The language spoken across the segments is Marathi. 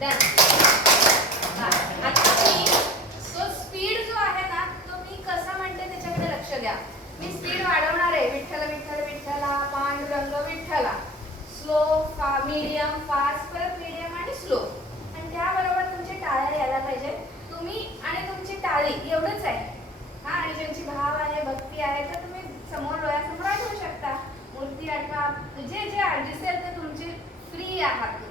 डन आता मी तो स्पीड जो आहे ना तो मी कसा म्हणते त्याच्याकडे लक्ष द्या. मी स्पीड वाढवणार आहे. विठ्ठल विठ्ठल विठ्ठला पांडुरंग विठ्ठला. स्लो फा मीडियम फास्ट परत मीडियम आणि स्लो आणि त्याबरोबर तुमचे टाळ्या यायला पाहिजे. तुम्ही आणि तुमची टाळी एवढंच आहे. हा आणि ज्यांची भाव आहे भक्ती आहे तर तुम्ही समोर डोळ्यासमोर आठवू शकता. मूर्ती आठवा जे जे दिसेल ते तुमची फ्री आहात.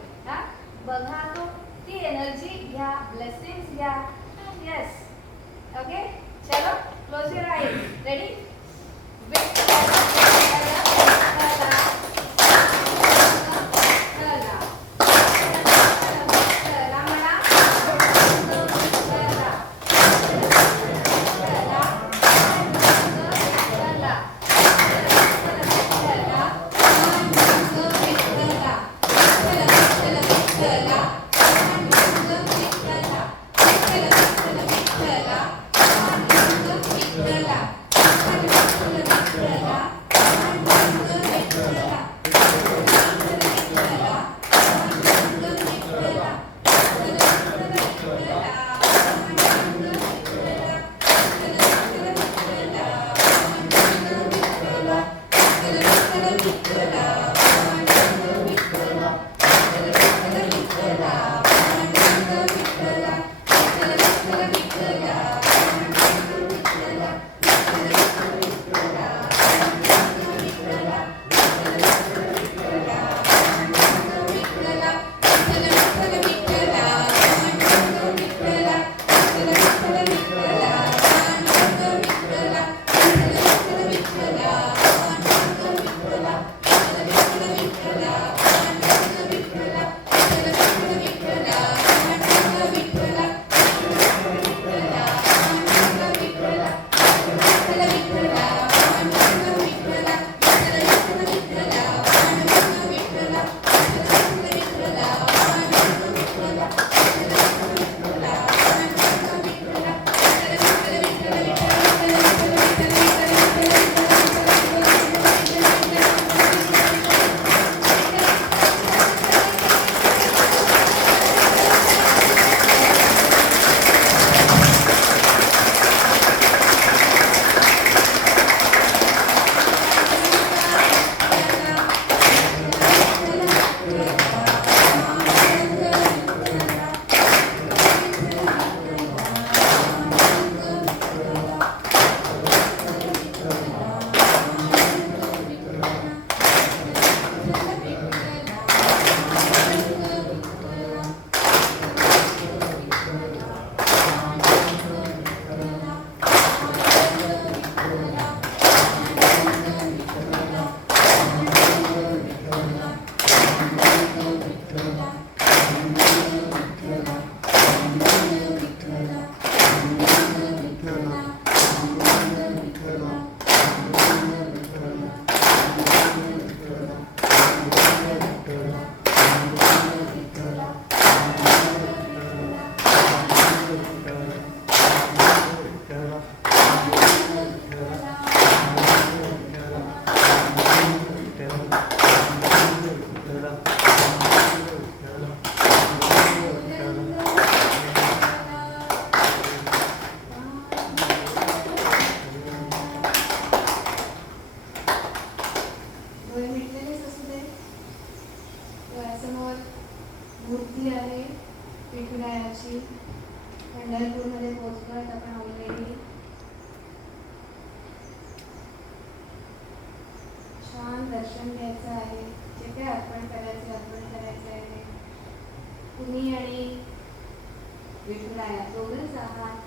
मूर्ती आहे विठुरायाची पंढरपूरमध्ये पोहोचलोय आपण ऑलरेडी छान दर्शन घ्यायचं आहे. जे काय अर्पण करायचं अर्पण करायचं आहे. तुम्ही आणि विठुराया दोघंच आहात.